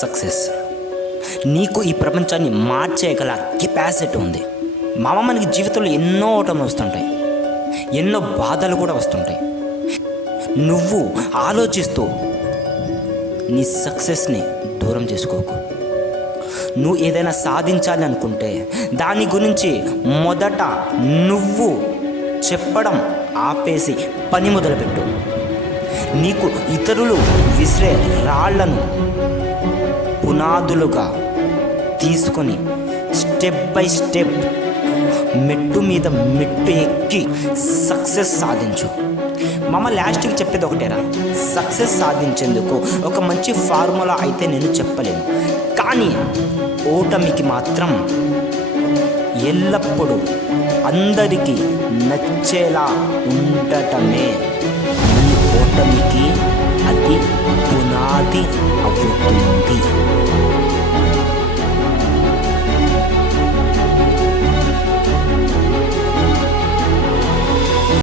Success. నీకు ఈ ప్రపంచాన్ని మార్చేయగల కెపాసిటీ ఉంది. మనకి జీవితంలో ఎన్నో ఓటములు వస్తుంటాయి, ఎన్నో బాధలు కూడా వస్తుంటాయి. నువ్వు ఆలోచిస్తూ నీ సక్సెస్ని దూరం చేసుకోకు. నువ్వు ఏదైనా సాధించాలి అనుకుంటే దాని గురించి మొదట నువ్వు చెప్పడం ఆపేసి పని మొదలుపెట్టు. నీకు ఇతరులు విసిరే రాళ్లను పునాదులుగా తీసుకొని స్టెప్ బై స్టెప్ మెట్టు మీద మెట్టు ఎక్కి సక్సెస్ సాధించు. లాస్ట్కి చెప్పేది ఒకటేరా, సక్సెస్ సాధించేందుకు ఒక మంచి ఫార్ములా అయితే నేను చెప్పలేను, కానీ ఓటమికి మాత్రం ఎల్లప్పుడూ అందరికీ నచ్చేలా ఉండటమే నీ ఓటమికి అది పునాది అవుతుంది.